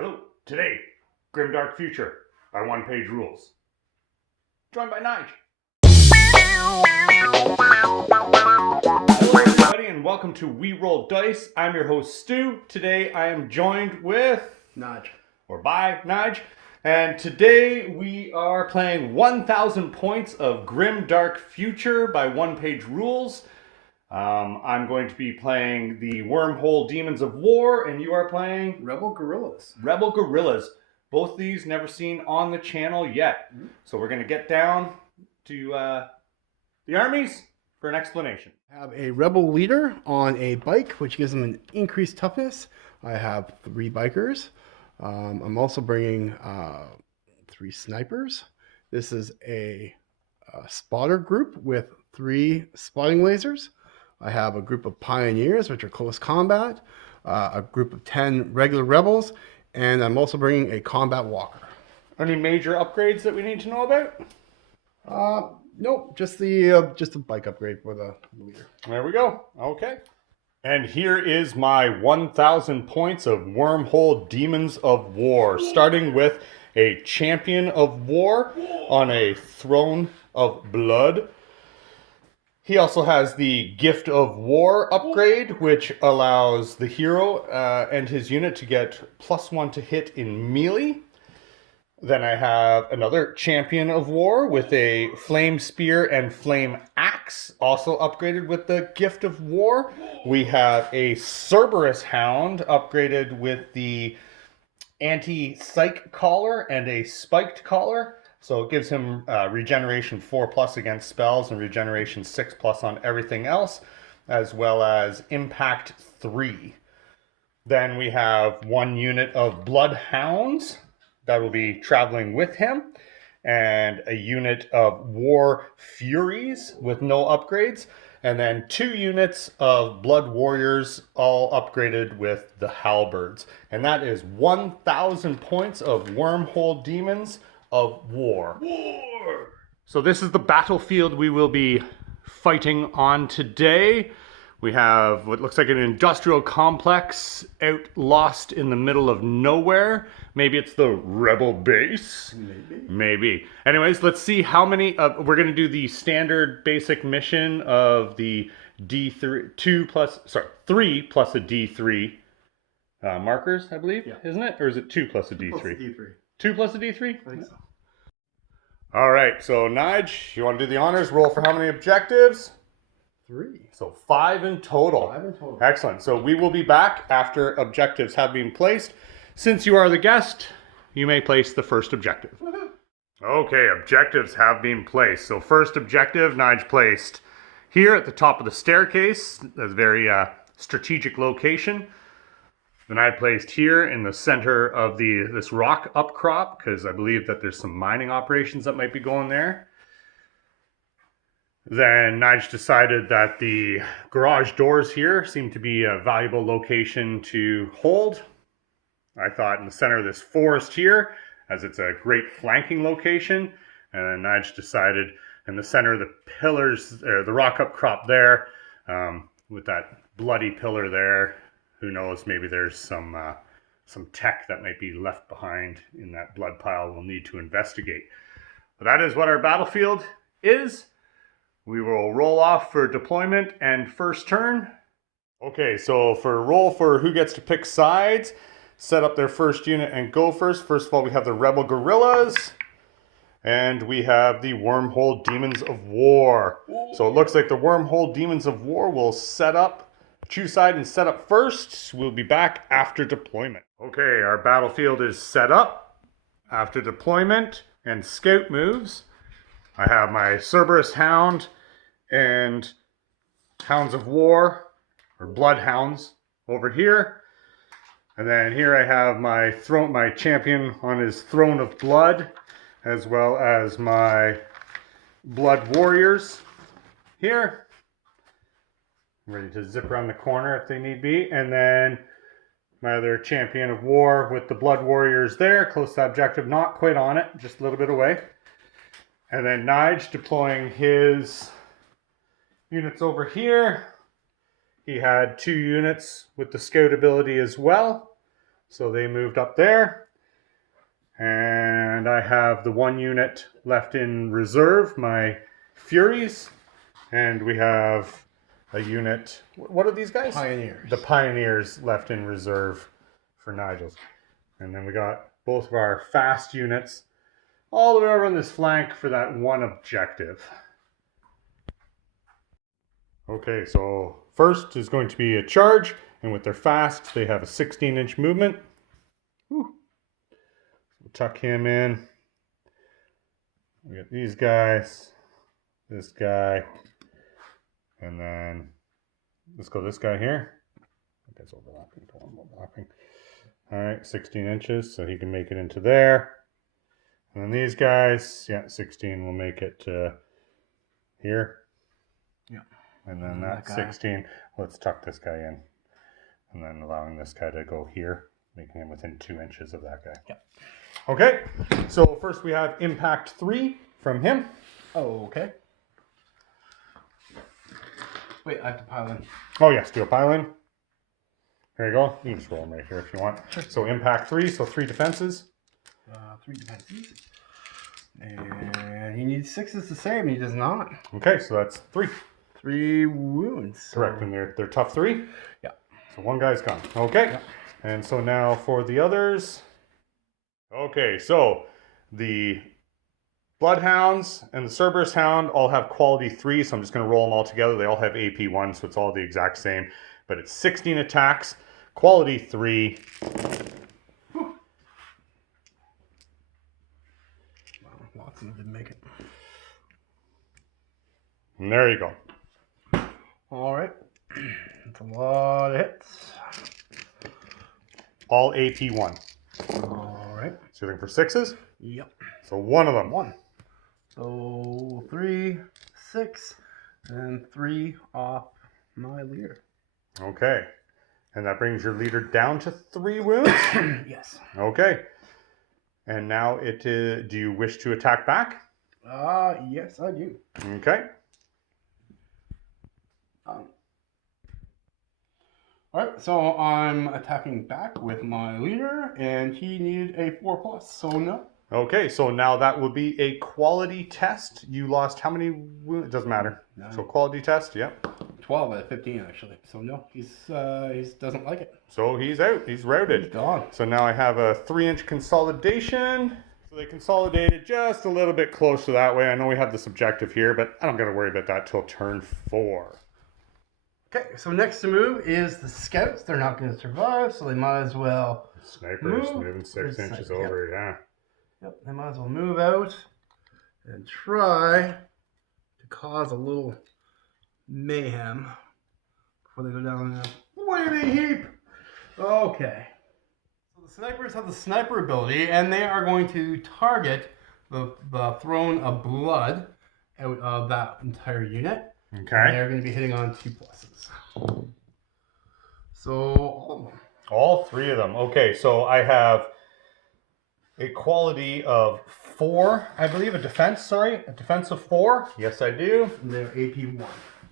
Hello, today, Grimdark Future by One Page Rules. Joined by Nige. Hello everybody and welcome to We Roll Dice. I'm your host Stu. Today I am joined with Nige. Or by Nige. And today we are playing 1000 points of Grimdark Future by One Page Rules. I'm going to be playing the Wormhole Daemons of War, and you are playing Rebel Guerrillas. Rebel Guerrillas. Both these never seen on the channel yet. Mm-hmm. So we're going to get down to the armies for an explanation. I have a rebel leader on a bike, which gives them an increased toughness. I have 3 bikers. I'm also bringing 3 snipers. This is a spotter group with 3 spotting lasers. I have a group of pioneers, which are close combat, a group of 10 regular rebels, and I'm also bringing a combat walker. Any major upgrades that we need to know about? Nope, just the bike upgrade for the leader. There we go. Okay. And here is my 1000 points of Wormhole Daemons of War, starting with a Champion of War on a Throne of Blood. He also has the Gift of War upgrade, which allows the hero and his unit to get +1 to hit in melee. Then I have another Champion of War with a Flame Spear and Flame Axe, also upgraded with the Gift of War. We have a Cerberus Hound upgraded with the Anti-Psych Collar and a Spiked Collar. So it gives him regeneration 4+ against spells and regeneration 6+ on everything else, as well as impact 3. Then we have 1 unit of Bloodhounds that will be traveling with him, and a unit of War Furies with no upgrades, and then 2 units of Blood Warriors, all upgraded with the Halberds. And that is 1000 points of Wormhole Daemons of War. So this is the battlefield we will be fighting on today. We have what looks like an industrial complex out lost in the middle of nowhere. Maybe it's the rebel base. Maybe. Anyways, let's see how many. We're going to do the standard basic mission of the D3, 3 plus a D3 markers, I believe, yeah. Isn't it? Or is it 2 plus a D3? Plus D3. 2 plus a D3? I think so. All right, so Nige, you want to do the honors? Roll for how many objectives? 3. So 5 in total. 5 in total. Excellent. So we will be back after objectives have been placed. Since you are the guest, you may place the first objective. Okay, objectives have been placed. So first objective, Nige placed here at the top of the staircase, a very strategic location. Then I placed here in the center of this rock upcrop, because I believe that there's some mining operations that might be going there. Then Nige decided that the garage doors here seemed to be a valuable location to hold. I thought in the center of this forest here, as it's a great flanking location. And then Nige decided in the center of the pillars, or the rock upcrop there, with that bloody pillar there, who knows, maybe there's some tech that might be left behind in that blood pile we'll need to investigate. But that is what our battlefield is. We will roll off for deployment and first turn. Okay, so for roll for who gets to pick sides, set up their first unit and go first. First of all, we have the Rebel Guerrillas, and we have the Wormhole Daemons of War. So it looks like the Wormhole Daemons of War will choose side and set up first. We'll be back after deployment. Okay, our battlefield is set up after deployment and scout moves. I have my Cerberus Hound and Hounds of War, or Bloodhounds, over here. And then here I have my champion on his Throne of Blood, as well as my Blood Warriors here, ready to zip around the corner if they need be. And then my other Champion of War with the Blood Warriors there, close to objective, not quite on it, just a little bit away. And then Nige deploying his units over here. He had 2 units with the scout ability as well. So they moved up there. And I have the one unit left in reserve, my Furies. And we have a unit. What are these guys? Pioneers. The Pioneers left in reserve for Nigel's. And then we got both of our fast units all the way over on this flank for that one objective. Okay, so first is going to be a charge, and with their fast, they have a 16-inch movement. Whew. We'll tuck him in. We got these guys, this guy, and then let's go this guy here. I guess overlapping, don't want overlapping. All right, 16 inches, so he can make it into there. And then these guys, yeah, 16 will make it to here. Yeah. And then that 16, let's tuck this guy in. And then allowing this guy to go here, making him within 2 inches of that guy. Yep. Okay, so first we have Impact 3 from him. Oh, okay. Wait, I have to pile in. Oh yes, do a pile in. There you go. You can just roll them right here if you want. Sure. So Impact 3, so 3 defenses. 3 defenses. And he needs 6s to save, and he does not. Okay, so that's 3. 3 wounds. Correct, and they're tough 3. Yeah. So one guy's gone. Okay, yeah. And so now for the others. Okay, so the Bloodhounds and the Cerberus Hound all have quality 3, so I'm just going to roll them all together. They all have AP 1, so it's all the exact same. But it's 16 attacks, quality 3. Wow, lots of them didn't make it. And there you go. All right. That's a lot of hits. All AP 1. All right. So you're looking for 6s? Yep. So one of them. 1. So 3, 6, and 3 off my leader. Okay. And that brings your leader down to 3 wounds? Yes. Okay. And now it is, do you wish to attack back? Yes, I do. Okay. Alright, so I'm attacking back with my leader, and he needed a 4+, so no. Okay, so now that would be a quality test. You lost how many wounds? It doesn't matter. 9. So quality test, yep. 12 out of 15, actually. So no, he doesn't like it. So he's out. He's routed. He's gone. So now I have a 3-inch consolidation. So they consolidated just a little bit closer that way. I know we have this objective here, but I don't got to worry about that till turn 4. Okay, so next to move is the scouts. They're not going to survive, so they might as well Snipers moving 6 inches over, yeah. Yep, they might as well move out and try to cause a little mayhem before they go down in a waiting heap. Okay. So the snipers have the sniper ability, and they are going to target the throne of blood out of that entire unit. Okay. And they're going to be hitting on 2+. So all of them. All 3 of them. Okay, so I have a quality of 4, I believe, a defense of 4. Yes, I do. And they're AP 1.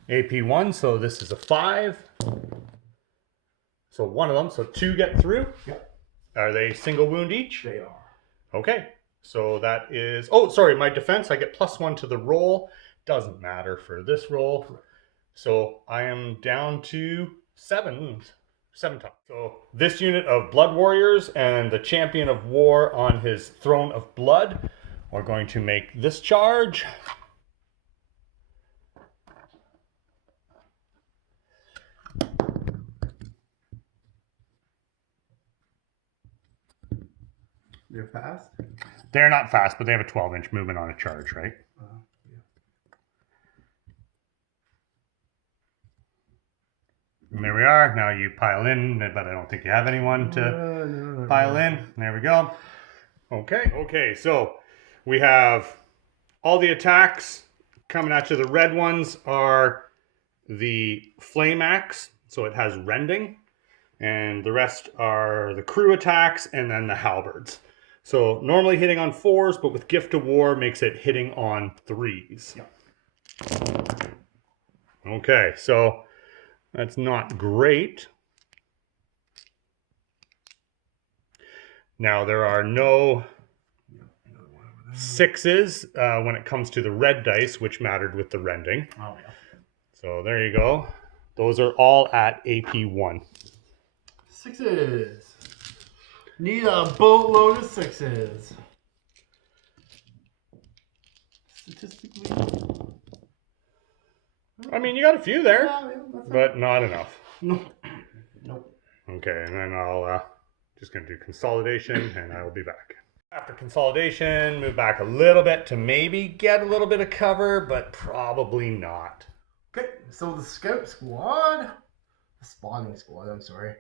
AP 1, so this is a 5. So one of them, so 2 get through. Yep. Are they single wound each? They are. Okay, so that is, oh, sorry, my defense, I get +1 to the roll. Doesn't matter for this roll. So I am down to 7 wounds. 7 times. So this unit of Blood Warriors and the Champion of War on his Throne of Blood are going to make this charge. They're fast? They're not fast, but they have a 12-inch movement on a charge, right? Yeah. And there we are. Now you pile in, but I don't think you have anyone to pile in. There we go. Okay, so we have all the attacks coming at you. The red ones are the Flame Axe, so it has rending. And the rest are the crew attacks and then the halberds. So normally hitting on 4s, but with Gift of War makes it hitting on 3s. Yeah. Okay, so that's not great. Now, there are no 6s when it comes to the red dice, which mattered with the rending. Oh, yeah. So there you go. Those are all at AP1. 6s. Need a boatload of 6s. Statistically. I mean, you got a few there, Yeah, that's but not enough. Nope. Okay, and then I'll just going to do consolidation, and I will be back. After consolidation, move back a little bit to maybe get a little bit of cover, but probably not. Okay, so the scout squad, the spawning squad, I'm sorry,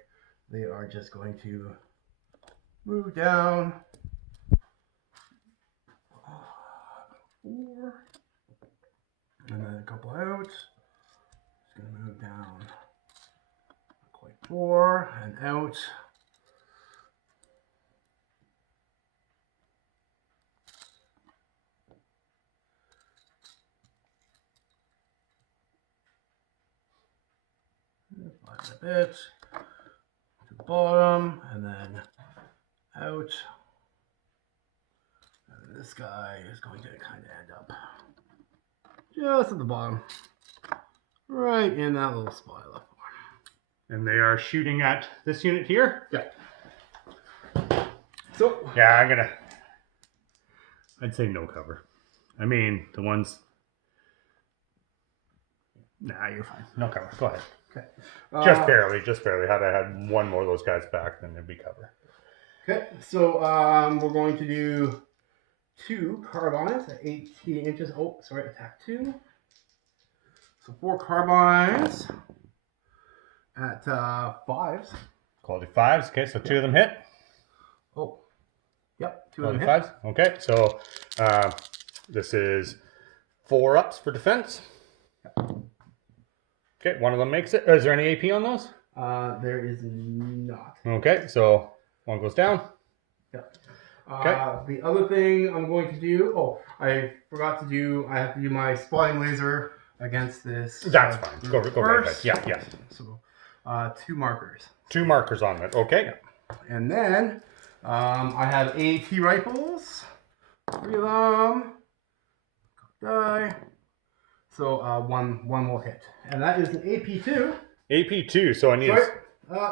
they are just going to move down 4, and then a couple out. Just gonna move down quite 4 and out. A bit to the bottom and then out. And this guy is going to kind of end up just at the bottom, right in that little spot I left for. And they are shooting at this unit here? Yeah. So yeah, I'd say no cover. I mean, the ones. Nah, you're fine. No cover. Go ahead. Okay. Just barely. Had I had one more of those guys back, then there'd be cover. Okay, so we're going to do 2 carbines at 18 inches. Oh, sorry, attack 2. So 4 carbines at 5s. Quality 5s. Okay, so 2 of them hit. Oh, yep, 2 of Quality them hit. 5s. Okay, so this is 4 ups for defense. Okay, one of them makes it. Is there any AP on those? There is not. Okay, so one goes down. Yep. Okay. The other thing I'm going to do, I forgot to do, I have to do my spotting laser against this. That's fine. Go right ahead. Yeah. So 2 markers. 2 markers on it. Okay. Yep. And then I have AT rifles. 3 of them. Die. So one will hit. And that is an AP2. AP2, so I need... Sorry.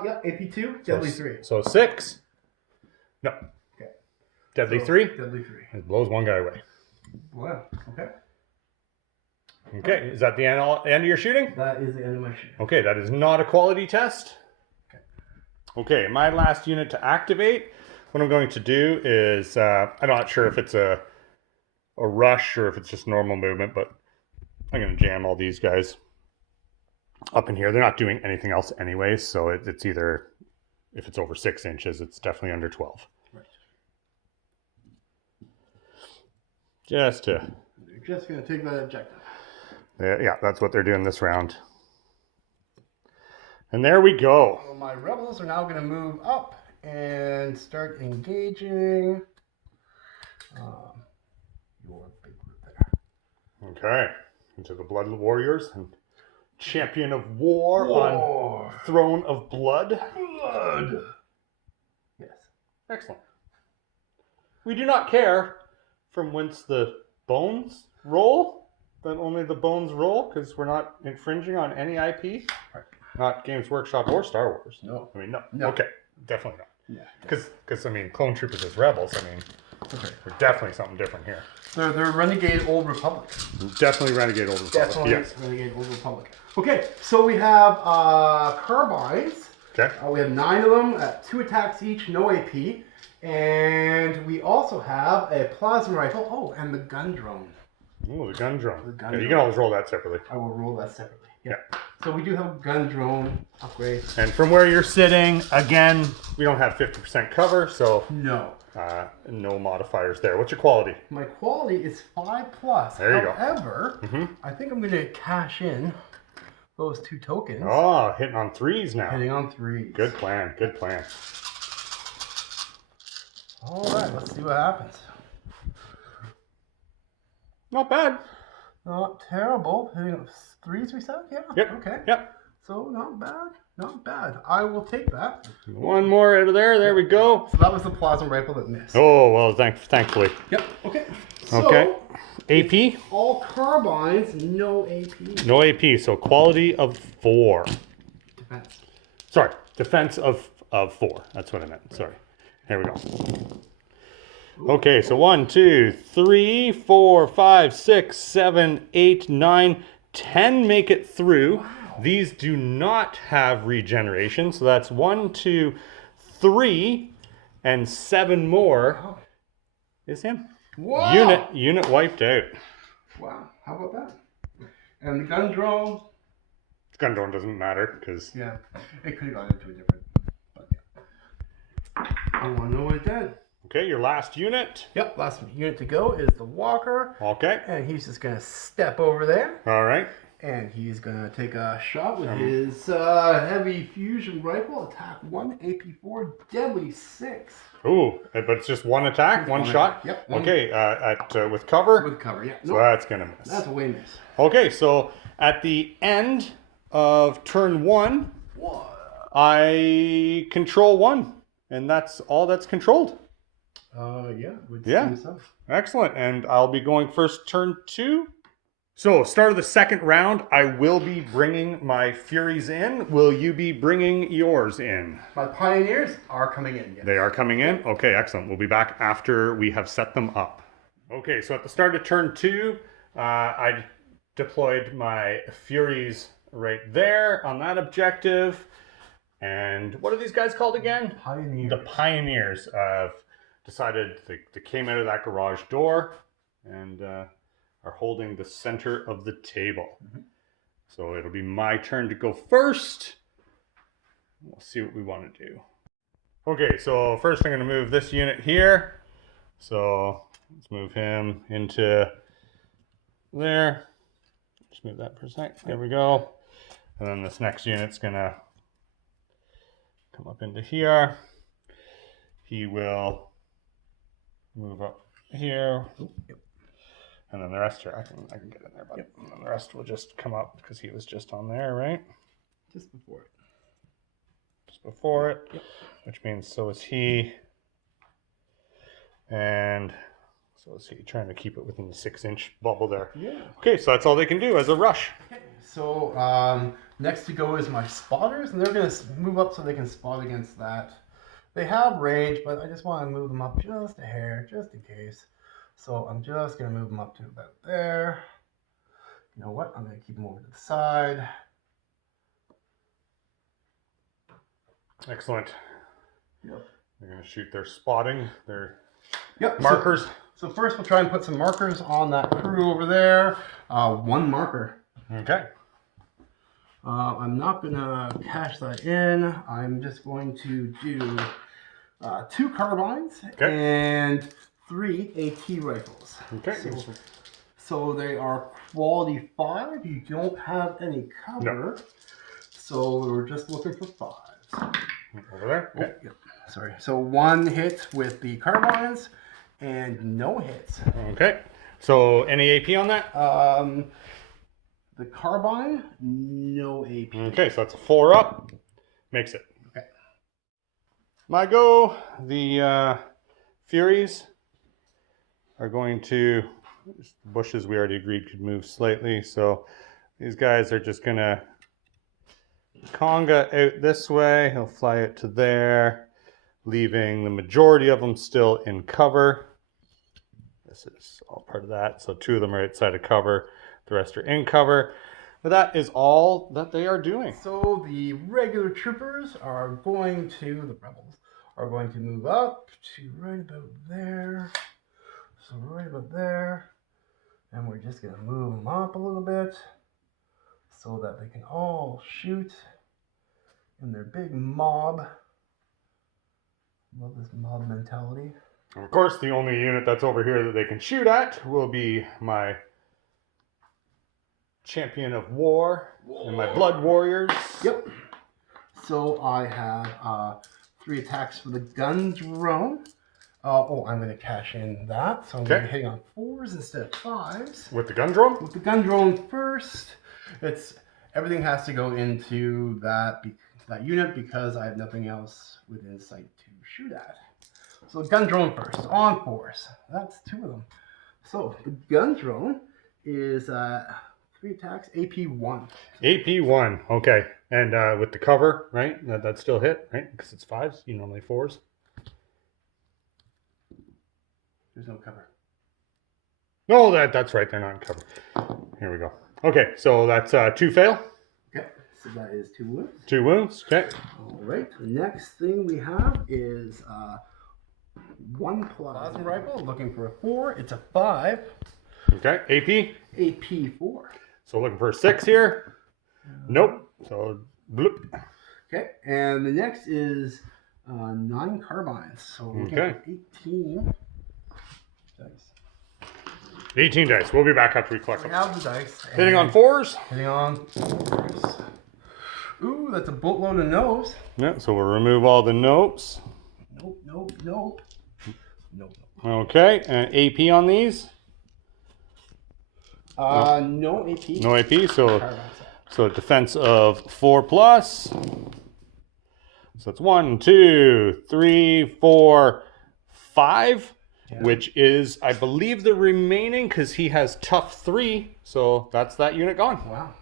Yep, AP2, deadly 3. So 6. No. Okay. Deadly 3. Deadly 3. It blows one guy away. Wow. Okay. Okay, is that the end of your shooting? That is the end of my shooting. Okay, that is not a quality test. Okay, my last unit to activate, what I'm going to do is, I'm not sure if it's a rush or if it's just normal movement, but I'm going to jam all these guys up in here. They're not doing anything else anyways, so it's either, if it's over 6 inches, it's definitely under 12. Right. You're just going to take that objective. Yeah, that's what they're doing this round. And there we go. So my rebels are now going to move up and start engaging your big group there. Okay, into the Blood Warriors and Champion of War on Throne of Blood. Blood. Yes. Excellent. We do not care from whence the bones roll, that only the bones roll, because we're not infringing on any IP. Right. Not Games Workshop or Star Wars. No. I mean, no. No. Okay, definitely not. Yeah. Because I mean, Clone Troopers as rebels, I mean, we're definitely something different here. They're Renegade Old Republic. Definitely Renegade Old Republic. Definitely Yes. Renegade Old Republic. Okay, so we have carbines. Okay. We have 9 of them at 2 attacks each, no AP. And we also have a plasma rifle. Oh, and the gun drone. Oh, the gun drone. gun Okay, you drone. can always roll that separately. I will roll that separately. Yeah. So we do have a gun drone upgrade. And from where you're sitting, again, we don't have 50% cover, so No. no modifiers there. What's your quality? My quality is 5+. There you go. However, I think I'm going to cash in those 2 tokens. Oh, hitting on 3s now. Hitting on 3s. Good plan. Good plan. All right, let's see what happens. Not bad. Not terrible. Hitting 3s, we said? Yeah. Yep. Okay. Yep. So not bad, not bad. I will take that. One more out of there. There we go. So that was the plasma rifle that missed. Oh, well, thankfully. Yep, okay. So, Okay. AP? all carbines, no AP. No AP, so quality of 4. Defense. Sorry, defense of 4. That's what I meant. Sorry. Here we go. Okay, so 1, 2, 3, 4, 5, 6, 7, 8, 9, 10 make it through. Wow. These do not have regeneration, so that's 1, 2, 3, and 7 more Wow. is him. Wow. Unit wiped out. Wow, how about that? And the gun drone. Gun drone doesn't matter because Yeah, it could have gone into a different. But yeah. I want to know what it did. okay, your last unit. Yep, last unit to go is the walker. Okay. And he's just going to step over there. All right. And he's going to take a shot with his heavy fusion rifle. Attack 1, AP4, deadly 6. Ooh, but it's just one attack, one shot. Yep. Okay, with cover. With cover, yeah. So Nope, that's gonna miss. that's a way miss. Okay, so at the end of turn 1, I control 1, and that's all that's controlled. Yeah. Would Yeah. seem so. Excellent, and I'll be going first turn 2. So, start of the second round, I will be bringing my Furies in. Will you be bringing yours in? My pioneers are coming in. Yes. They are coming in? Okay, excellent. We'll be back after we have set them up. Okay, so at the start of turn 2, I deployed my Furies right there on that objective. And what are these guys called again? Pioneers. The Pioneers decided they came out of that garage door and are holding the center of the table. Mm-hmm. So it'll be my turn to go first. We'll see what we want to do. Okay, so first I'm going to move this unit here. So let's move him into there. Just move that for a sec. There we go. And then this next unit's going to come up into here. He will move up here. Yep. And then the rest here, I can get in there, but Yep. and then the rest will just come up because he was just on there, right? Just before it. Just before it, Yep. which means so is he. And so is he, trying to keep it within the 6-inch bubble there. Yeah. Okay, so that's all they can do as a rush. Okay. So next to go is my spotters, and they're going to move up so they can spot against that. They have range, but I just want to move them up just a hair, just in case. So I'm just going to move them up to about there. You know what? I'm going to keep them over to the side. Excellent. Yep. They're going to shoot their spotting, their Yep. markers. So first we'll try and put some markers on that crew over there. 1 marker. Okay. I'm not going to cash that in. I'm just going to do 2 carbines and 3 AT rifles. Okay. So they are quality 5. You don't have any cover. No. So we're just looking for 5s. Over there? Okay. Oh, yep. Sorry. So 1 hit with the carbines and no hits. Okay. So any AP on that? The carbine, no AP. Okay, so that's a 4 up. Makes it. Okay. My go. The Furies are going to, bushes we already agreed could move slightly, so these guys are just going to conga out this way. He'll fly it to there, leaving the majority of them still in cover. This is all part of that, so 2 of them are outside of cover. The rest are in cover. But that is all that they are doing. So the regular troopers are going to, the rebels, are going to move up to right about there. So right about there. And we're just going to move them up a little bit so that they can all shoot in their big mob. Love this mob mentality. Of course, the only unit that's over here that they can shoot at will be my Champion of War and my Blood Warriors. Yep. So I have 3 attacks for the gun drone. I'm going to cash in that. So I'm going to be hitting on 4s instead of 5s. With the gun drone? With the gun drone first, it's everything has to go into that unit because I have nothing else within sight to shoot at. So gun drone first, on force. That's 2 of them. So the gun drone is 3 attacks, AP1. AP1, okay. And with the cover, right? That still hit, right? Because it's 5s, you normally 4s. There's no cover. No, that's right. They're not in cover. Here we go. Okay, so that's 2 fail. Okay, so that is 2 wounds. 2 wounds. Okay. All right. The next thing we have is 1 plasma rifle. Looking for a 4. It's a 5. Okay. AP. AP4. So looking for a 6 here. Nope. So bloop. Okay, and the next is 9 carbines. So we're looking for 18 dice. 18 dice. We'll be back after we collect We them. have the dice. Hitting on 4s. Hitting on 4s. Ooh, that's a boatload of no's. Yeah, so we'll remove all the notes. Nope, nope, nope. Nope. Okay, and AP on these? No AP. No AP, so Carbines. a defense of 4+. So that's 1, 2, 3, 4, 5. Yeah. Which is, I believe, the remaining because he has tough 3. So that's that unit gone. Wow.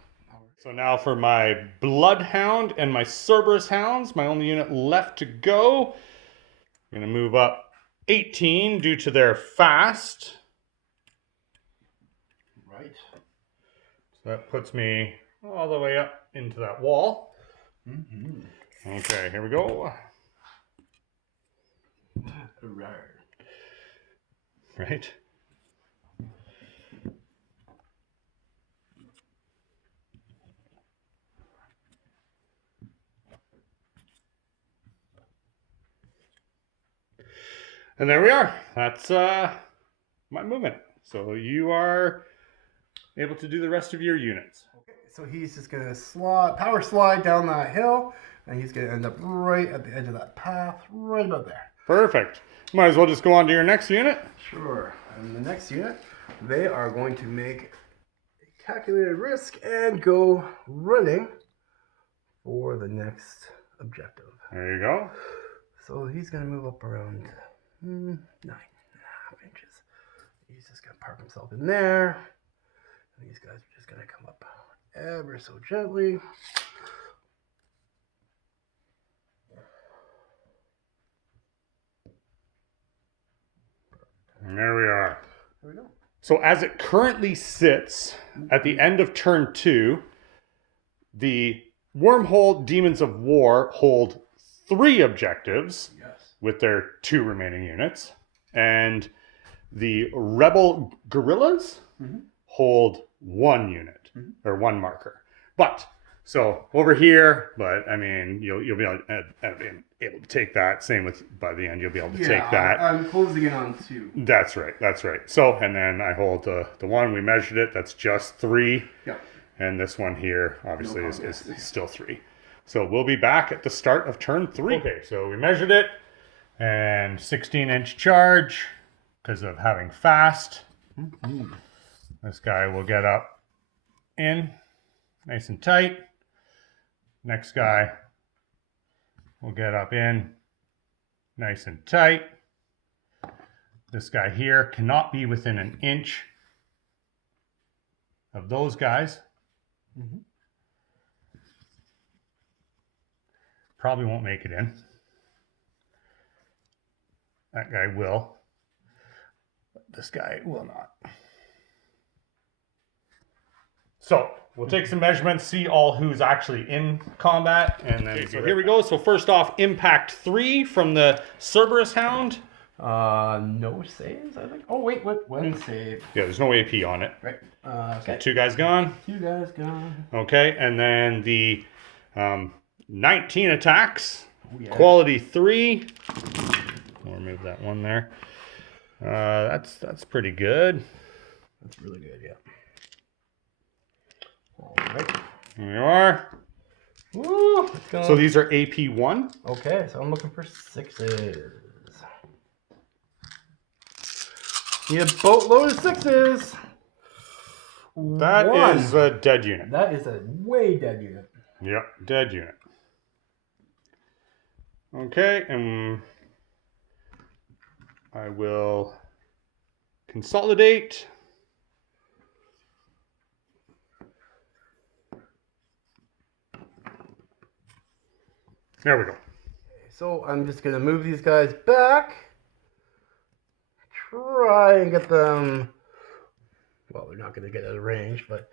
So now for my Bloodhound and my Cerberus Hounds, my only unit left to go. I'm going to move up 18 due to their fast. Right. So that puts me all the way up into that wall. Mm-hmm. Okay, here we go. Right. And there we are. That's my movement. So you are able to do the rest of your units. Okay, so he's just gonna power slide down that hill, and he's gonna end up right at the edge of that path, right about there. Perfect. Might as well just go on to your next unit. Sure. And the next unit, they are going to make a calculated risk and go running for the next objective. There you go. So he's going to move up around 9.5 inches. He's just going to park himself in there. And these guys are just going to come up ever so gently. And there we are. There we go. So as it currently sits at the end of turn 2, the Wormhole Daemons of War hold 3 objectives with their 2 remaining units. And the Rebel Guerrillas hold 1 unit or 1 marker. But so over here, but I mean, you'll be able to take that. Same with by the end, you'll be able to take that. I'm closing in on 2. That's right. That's right. So, and then I hold the one we measured it. That's just 3. Yeah. And this one here, obviously, is still 3. So we'll be back at the start of turn 3. Okay. So we measured it, and 16-inch charge because of having fast. This guy will get up in nice and tight. Next guy will get up in nice and tight. This guy here cannot be within an inch of those guys. Probably won't make it in. That guy will. But this guy will not. So we'll take some measurements, see all who's actually in combat, and then so here we go. So first off, impact 3 from the Cerberus Hound. No saves, I think. Oh wait, what? 1 save. Yeah, there's no AP on it. Right. So Okay. 2 guys gone. 2 guys gone. Okay, and then the 19 attacks. Oh, yeah. Quality 3. We'll remove that one there. That's pretty good. That's really good, yeah. All right. Here you are. Woo! So these are AP1. Okay, so I'm looking for 6s. Need a boatload of 6s. That One. is a dead unit. That is a way dead unit. Yep, dead unit. Okay, and I will consolidate. There we go. So I'm just going to move these guys back. Try and get them... Well, they're not going to get out of range, but...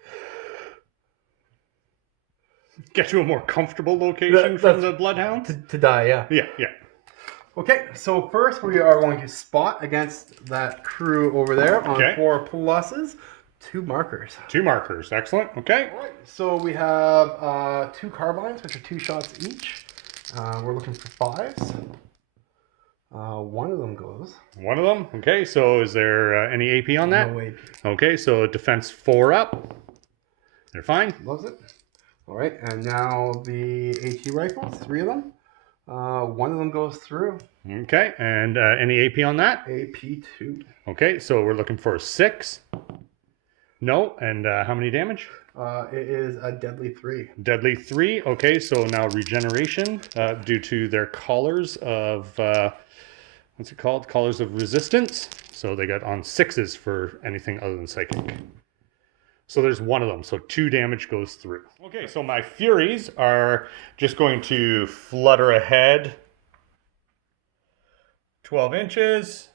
Get to a more comfortable location from the bloodhounds? To die, yeah. Yeah, yeah. Okay, so first we are going to spot against that crew over there on 4 pluses. 2 markers. 2 markers, excellent. Okay. All right, so we have 2 carbines, which are 2 shots each. We're looking for 5s. One of them goes. One of them. Okay, so is there any AP on that? No AP. Okay, so defense 4 up. They're fine. Loves it. All right, and now the AT rifles, 3 of them. One of them goes through. Okay, and any AP on that? AP 2. Okay, so we're looking for 6. No, and how many damage? It is a deadly 3. Deadly 3. Okay, so now regeneration due to their collars of what's it called? Collars of resistance. So they got on 6s for anything other than psychic. So there's one of them. So 2 damage goes through. Okay, so my Furies are just going to flutter ahead 12 inches.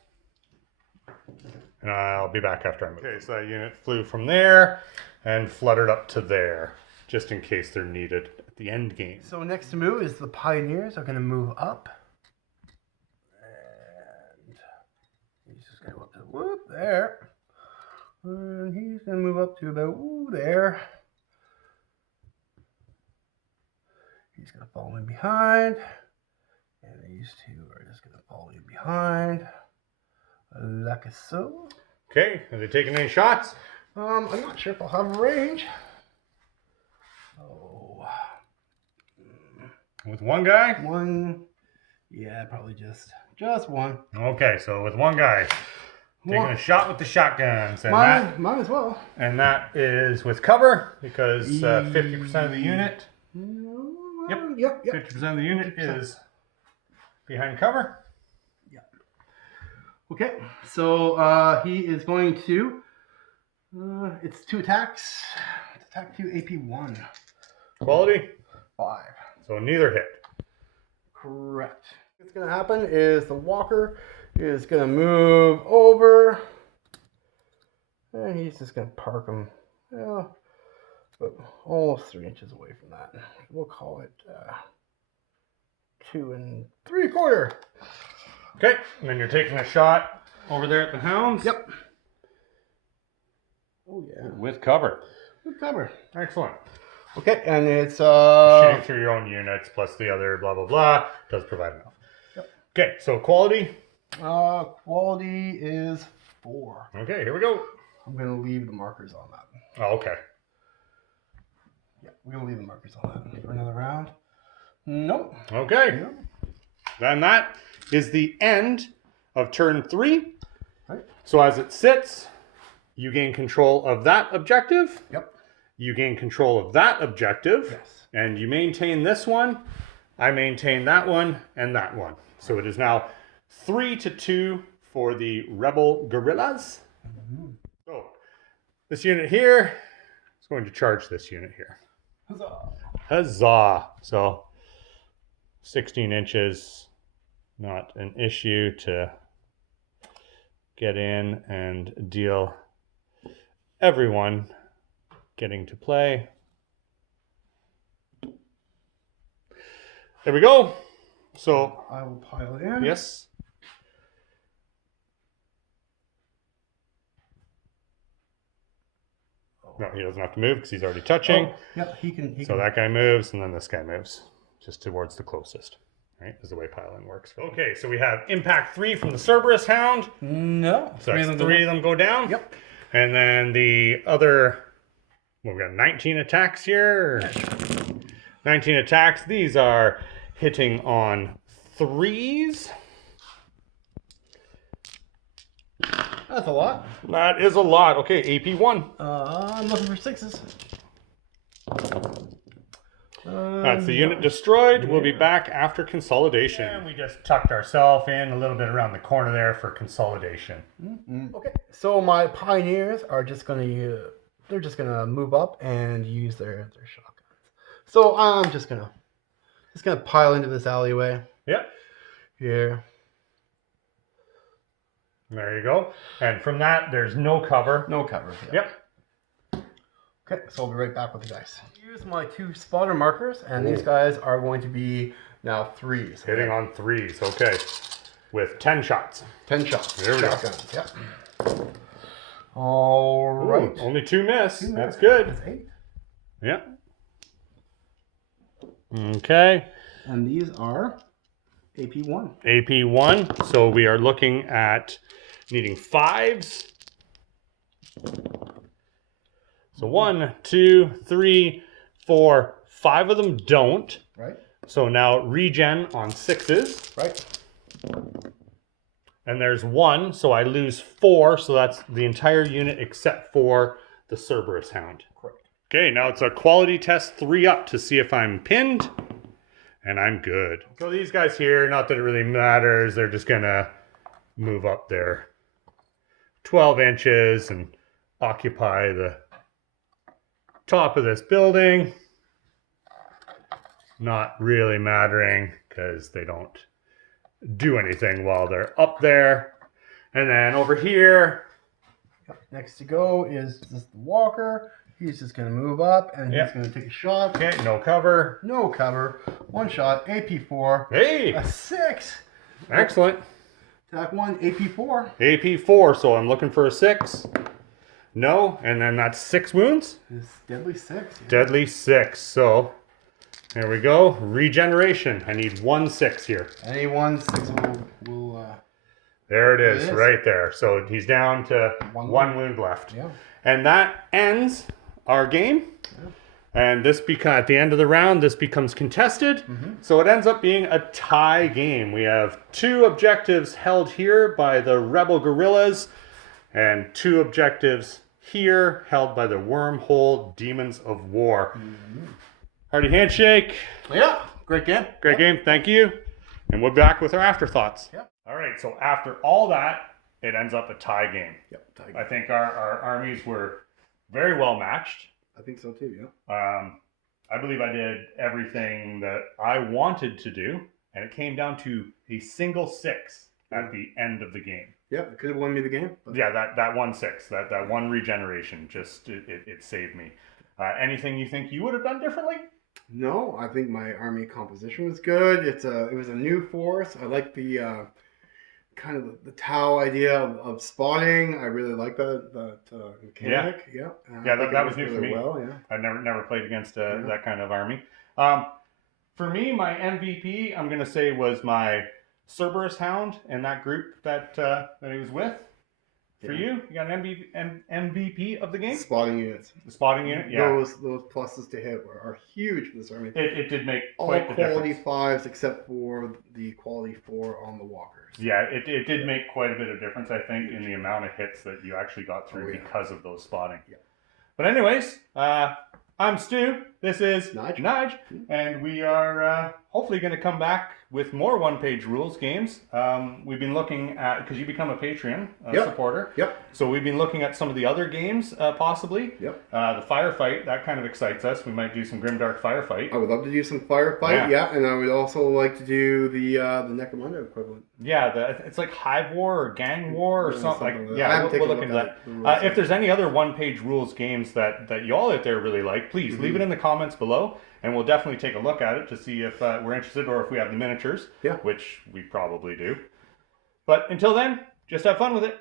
And I'll be back after I move. Okay, so that unit flew from there and fluttered up to there, just in case they're needed at the end game. So next to move is the Pioneers are going to move up. And he's just going to go up to whoop there. And he's going to move up to about there. He's going to follow in behind. And these 2 are just going to follow in behind. Like so. Okay, are they taking any shots? I'm not sure if I'll have range. Oh. With one guy? One. Yeah, probably just one. Okay, so with one guy. Taking a shot with the shotguns. And mine as well. And that is with cover, because 50% of the unit. Yep. 50% of the unit is behind cover. Okay, so he is going to, it's 2 attacks. It's attack 2, AP 1. Quality? 5. So neither hit. Correct. What's going to happen is the walker is going to move over. And he's just going to park him, but almost 3 inches away from that. We'll call it 2 3/4. Okay, and then you're taking a shot over there at the hounds? Yep. Oh, yeah. With cover. With cover. Excellent. Okay, and it's... shooting through your own units plus the other blah, blah, blah. Does provide enough. Yep. Okay, so quality? Quality is 4. Okay, here we go. I'm going to leave the markers on that. Oh, okay. Yeah, we're going to leave the markers on that for another round. Nope. Okay. Nope. Then that is the end of turn 3. Right. So as it sits, you gain control of that objective. Yep. You gain control of that objective. Yes. And you maintain this one. I maintain that one and that one. So it is now 3-2 for the rebel guerrillas. Mm-hmm. So this unit here is going to charge this unit here. Huzzah. Huzzah. So 16 inches, not an issue to get in and deal everyone getting to play. There we go. So I will pile it in. yes. No, he doesn't have to move because he's already touching. Oh, yep, he can. So that guy moves, and then this guy moves just towards the closest. Right, is the way piling works. Okay, so we have impact 3 from the Cerberus Hound. No, So that's 3 of them go down. Yep. And then the other, well, we got 19 attacks here. 19 attacks. These are hitting on 3s. That's a lot. That is a lot. Okay, AP1. I'm looking for 6s. That's the unit destroyed. We'll be back after consolidation. And we just tucked ourselves in a little bit around the corner there for consolidation. Okay, so my pioneers are just gonna they're just gonna move up and use their shotguns. So I'm just gonna pile into this alleyway. Yep. Here. There you go. And from that, there's no cover. No cover. Yep. Okay, so I'll be right back with the dice. Use my 2 spotter markers, and these guys are going to be now 3s. Hitting on 3s, okay. With 10 shots. 10 shots. There we go. Shotguns, yep. All right. Ooh, only 2 miss. That's good. That's 8. Yep. Okay. And these are AP1. AP1. So we are looking at needing 5s. So 1, 2, 3, 4, 5 of them don't. Right. So now regen on 6s. Right. And there's 1, so I lose 4. So that's the entire unit except for the Cerberus Hound. Correct. Okay, now it's a quality test 3 up to see if I'm pinned. And I'm good. So these guys here, not that it really matters, they're just gonna move up there 12 inches and occupy the top of this building. Not really mattering because they don't do anything while they're up there. And then over here, next to go is just the walker. He's just going to move up and he's going to take a shot. Okay, no cover. No cover. 1 shot. AP4. Hey! A 6. Excellent. Attack 1. AP4. AP4, so I'm looking for a 6. No, and then that's 6 wounds. It's deadly 6. Yeah. Deadly 6, so there we go. Regeneration. I need 1 6 here. Any 1 6 will there it is, right there. So he's down to 1 wound left. Yeah. And that ends our game. Yeah. And this at the end of the round, this becomes contested. So it ends up being a tie game. We have 2 objectives held here by the Rebel Guerrillas and 2 objectives here held by the Wormhole Demons of War. Hearty handshake. Yeah, great game. Great game, thank you. And we're back with our afterthoughts. Yep. All right, so after all that, it ends up a tie game. Yep, tie game. I think our armies were very well matched. I think so too, yeah. I believe I did everything that I wanted to do, and it came down to a single 6 at the end of the game. Yeah, it could have won me the game. But... Yeah, that 1 6, that 1 regeneration, just it saved me. Anything you think you would have done differently? No, I think my army composition was good. It was a new force. I like the kind of the Tau idea of spotting. I really like that mechanic. Yeah, that was new for me. Well, yeah. I never played against that kind of army. For me, my MVP, I'm gonna say, was my Cerberus Hound and that group that he was with. For you got an MVP of the game? Spotting units. The spotting unit, yeah. Those pluses to hit are huge for this army. It did make all quite the quality difference. 5s except for the quality 4 on the walkers. Yeah, it did make quite a bit of difference, I think, in the amount of hits that you actually got through because of those spotting. Yeah. But anyways, I'm Stu. This is Nige, and we are hopefully going to come back with more one-page rules games. We've been looking at, because you become a Patreon supporter. Yep. So we've been looking at some of the other games, possibly. Yep. The Firefight, that kind of excites us. We might do some Grimdark Firefight. I would love to do some Firefight, and I would also like to do the Necromunda equivalent. Yeah, it's like Hive War or Gang War or something like that. We'll look into that. If there's any other one-page rules games that you all out there really like, please leave it in the comments below, and we'll definitely take a look at it to see if we're interested or if we have the miniatures, which we probably do. But until then, just have fun with it.